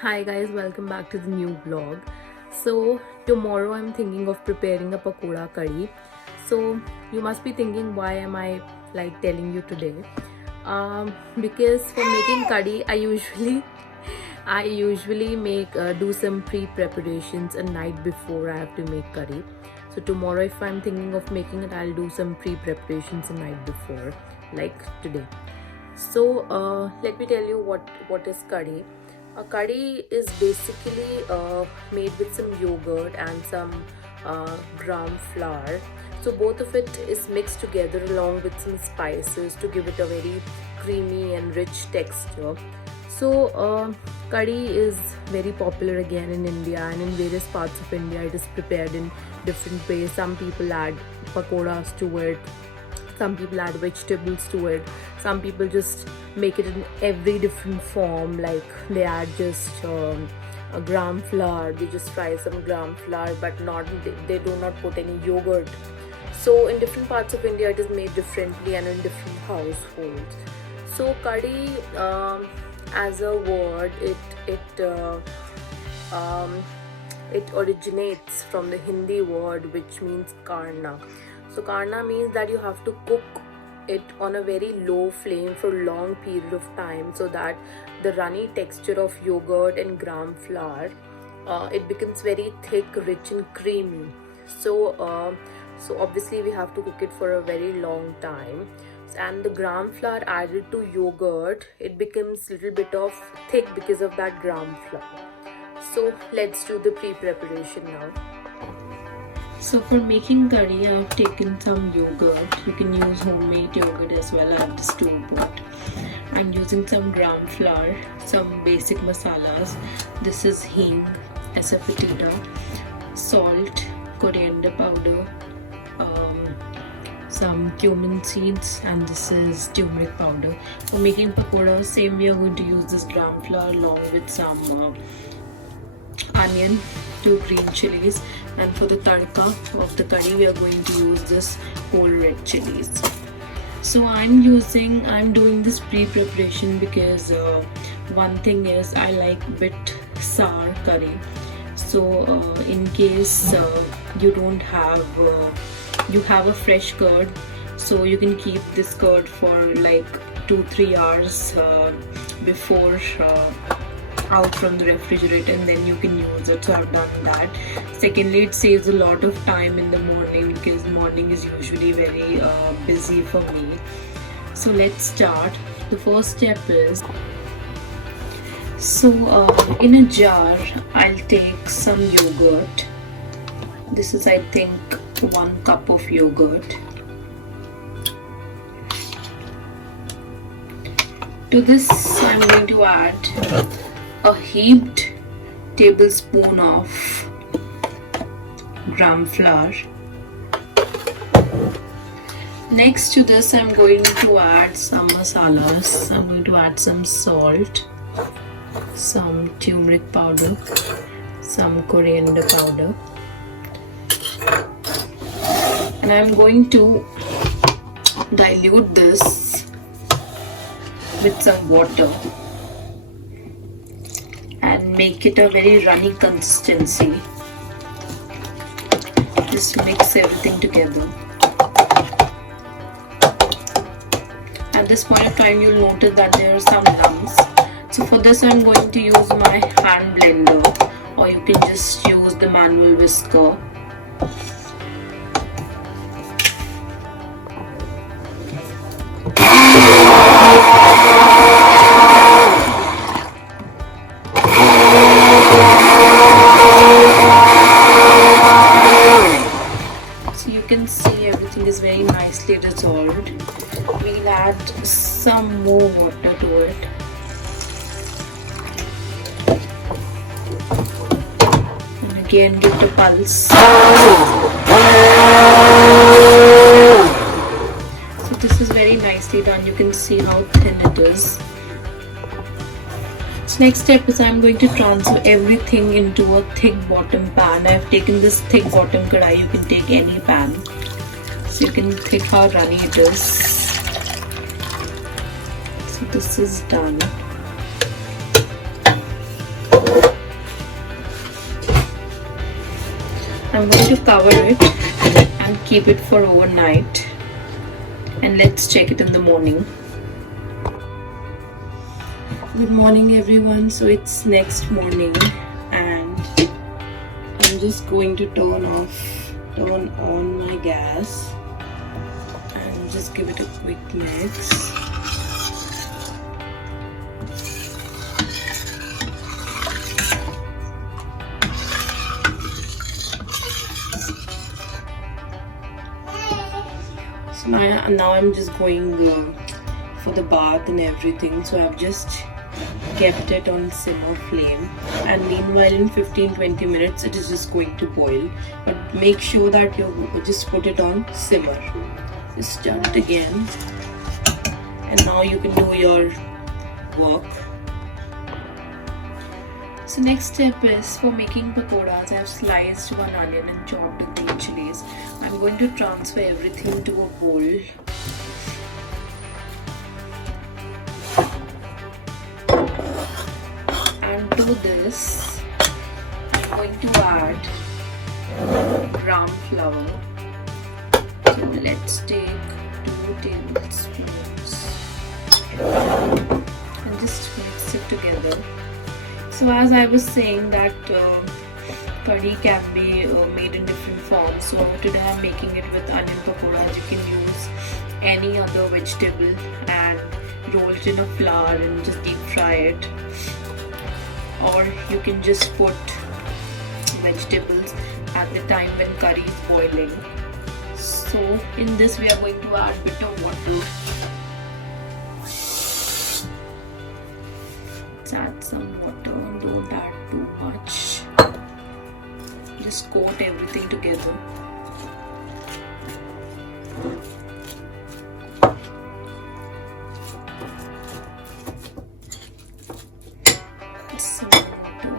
Hi guys, welcome back to the new vlog. So tomorrow I'm thinking of preparing a pakora curry. So you must be thinking, why am I telling you today? Because for making curry I usually make do some pre-preparations a night before I have to make curry. So tomorrow if I'm thinking of making it, I'll do some pre-preparations a night before, like today. So let me tell you what is curry. A curry is basically made with some yogurt and some gram flour. So both of it is mixed together along with some spices to give it a very creamy and rich texture. So curry is very popular again in India, and in various parts of India it is prepared in different ways. Some people add pakoras to it, some people add vegetables to it, some people just make it in every different form, like they add just a gram flour, they just fry some gram flour, but not they do not put any yogurt. So in different parts of India it is made differently and in different households. So curry, as a word, it originates from the Hindi word which means karna. So karna means that you have to cook it on a very low flame for a long period of time, so that the runny texture of yogurt and gram flour, it becomes very thick, rich and creamy. So obviously we have to cook it for a very long time, and the gram flour added to yogurt, it becomes little bit of thick because of that gram flour. So let's do the pre-preparation now. So for making curry, I have taken some yogurt. You can use homemade yogurt as well as the store bought. I'm using some gram flour, some basic masalas. This is hing, asafoetida, salt, coriander powder, some cumin seeds, and this is turmeric powder. For making pakoras, same we are going to use this gram flour along with some onion, 2 green chilies, and for the tadka of the curry we are going to use this whole red chilies. So I'm doing this pre-preparation because one thing is I like bit sour curry. So in case you don't have you have a fresh curd, so you can keep this curd for like 2-3 hours before out from the refrigerator, and then you can use it. So I've done that. Secondly, it saves a lot of time in the morning because morning is usually very busy for me. So let's start. The first step is, so in a jar I'll take some yogurt. This is, I think, 1 cup of yogurt. To this I'm going to add a heaped tablespoon of gram flour. Next to this I'm going to add some masalas. I'm going to add some salt, some turmeric powder, some coriander powder, and I'm going to dilute this with some water and make it a very runny consistency. Just mix everything together. At this point of time you'll notice that there are some lumps. So for this I'm going to use my hand blender, or you can just use the manual whisker. You can see everything is very nicely dissolved. We'll add some more water to it. And again give it a pulse. So this is very nicely done. You can see how thin it is. So next step is I'm going to transfer everything into a thick bottom pan. I've taken this thick bottom kadai. You can take any pan. So you can think how runny it is. So this is done. I'm going to cover it and keep it for overnight, and let's check it in the morning. Good morning everyone. So it's next morning and I'm just going to turn on my gas and just give it a quick mix. So now I'm just going for the bath and everything. So I've just kept it on simmer flame, and meanwhile in 15-20 minutes it is just going to boil, but make sure that you just put it on simmer. Just turn it again, and now you can do your work. So next step is for making pakoras. I have sliced one onion and chopped green chilies. I'm going to transfer everything to a bowl. And to this, I'm going to add gram flour. So let's take 2 tablespoons and just mix it together. So as I was saying that curry can be made in different forms. So today I'm making it with onion pakoras. You can use any other vegetable and roll it in a flour and just deep fry it. Or you can just put vegetables at the time when curry is boiling. So in this we are going to add a bit of water. Let's add some water, don't add too much. Just coat everything together. Some water.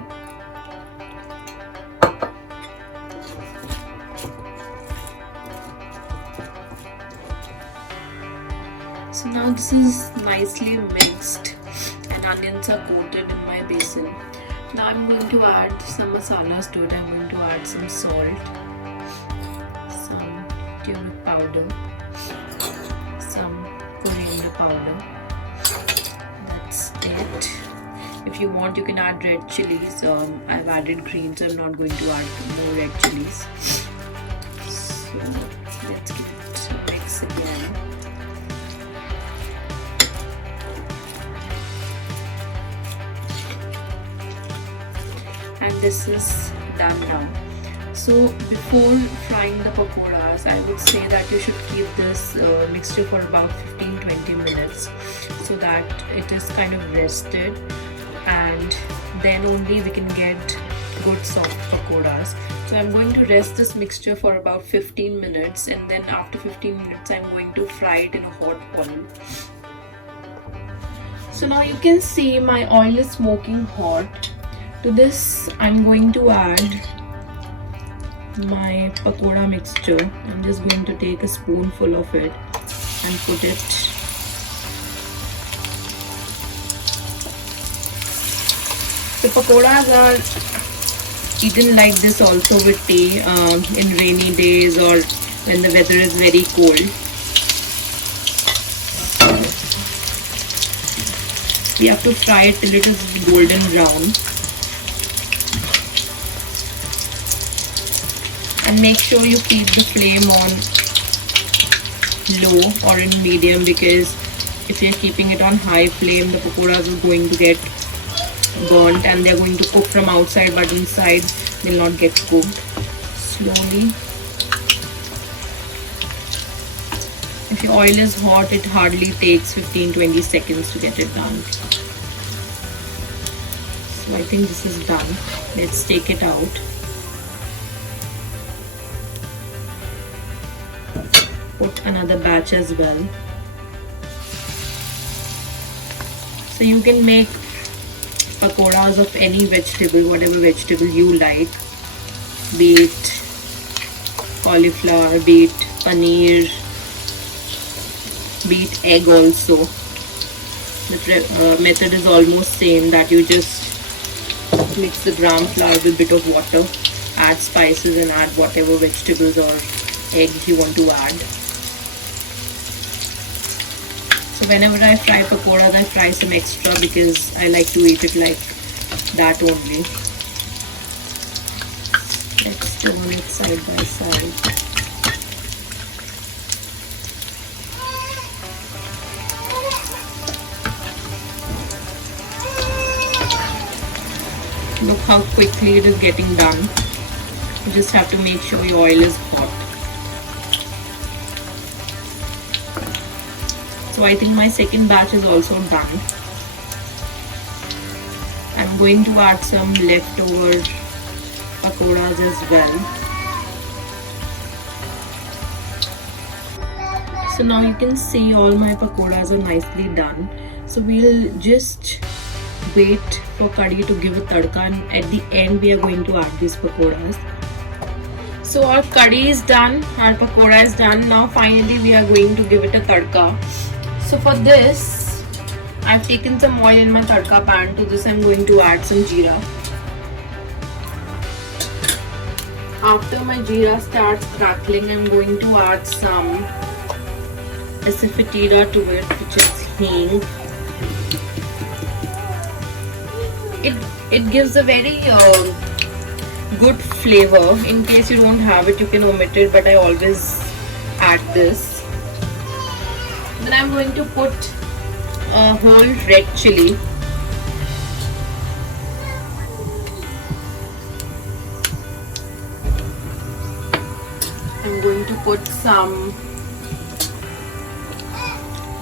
So now this is nicely mixed and onions are coated in my basin. Now I'm going to add some masalas to it. I'm going to add some salt, some turmeric powder, some coriander powder. That's it. If you want, you can add red chilies. I've added green, so I'm not going to add more red chilies. So let's give it a mix again. And this is done now. So before frying the pakoras, I would say that you should keep this mixture for about 15-20 minutes so that it is kind of rested, and then only we can get good soft pakoras. So I'm going to rest this mixture for about 15 minutes, and then after 15 minutes I'm going to fry it in a hot oil. So now you can see my oil is smoking hot. To this I'm going to add my pakora mixture. I'm just going to take a spoonful of it and put it. The pakoras are eaten like this also with tea in rainy days or when the weather is very cold. We have to fry it till it is golden brown. And make sure you keep the flame on low or in medium, because if you're keeping it on high flame, the pakoras are going to get burnt and they're going to cook from outside, but inside will not get cooked. Slowly. If your oil is hot, it hardly takes 15-20 seconds to get it done. So I think this is done. Let's take it out. Put another batch as well. So you can make pakoras of any vegetable, whatever vegetable you like, be it cauliflower, be it paneer, be it egg also. The method is almost same, that you just mix the gram flour with a bit of water, add spices and add whatever vegetables or eggs you want to add. So whenever I fry pakoras, I fry some extra because I like to eat it like that only. Let's turn it side by side. Look how quickly it is getting done. You just have to make sure your oil is hot. So I think my second batch is also done. I'm going to add some leftover pakoras as well. So now you can see all my pakoras are nicely done. So we'll just wait for curry to give a tadka, and at the end we are going to add these pakoras. So our curry is done, our pakora is done. Now finally we are going to give it a tadka. So for this, I've taken some oil in my tadka pan. To this I'm going to add some jeera. After my jeera starts crackling, I'm going to add some asafoetida to it, which is hing. It gives a very good flavor. In case you don't have it, you can omit it, but I always add this. Then I'm going to put a whole red chili. I'm going to put some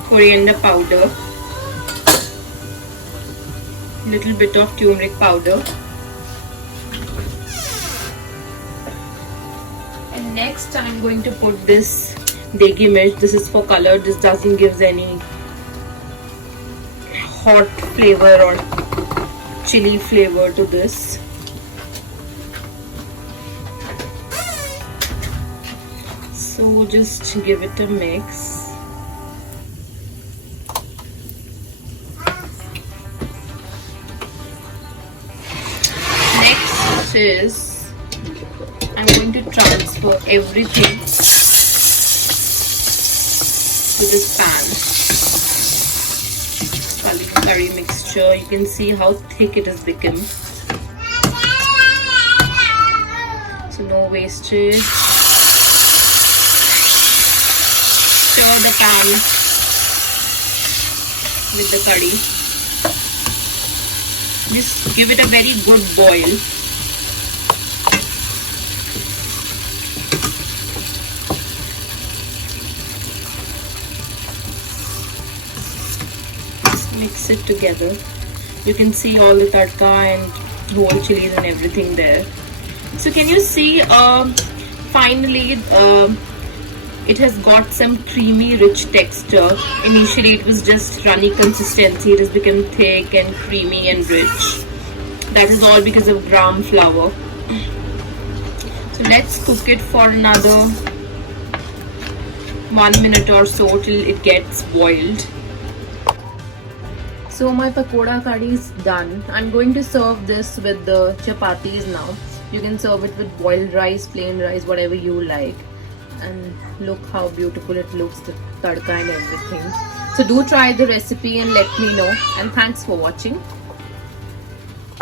coriander powder, little bit of turmeric powder, and next I'm going to put this degi mirch. This is for color. This doesn't give any hot flavor or chili flavor to this. So just give it a mix. Is I'm going to transfer everything to this pan. Curry mixture. You can see how thick it has become. So no wastage. Stir the pan with the curry. Just give it a very good boil. Mix it together. You can see all the tadka and whole chilies and everything there. So can you see finally it has got some creamy rich texture. Initially it was just runny consistency. It has become thick and creamy and rich. That is all because of gram flour. So let's cook it for another 1 minute or so till it gets boiled. So my pakora curry is done. I'm going to serve this with the chappatis now. You can serve it with boiled rice, plain rice, whatever you like. And look how beautiful it looks, the tadka and everything. So do try the recipe and let me know. And thanks for watching.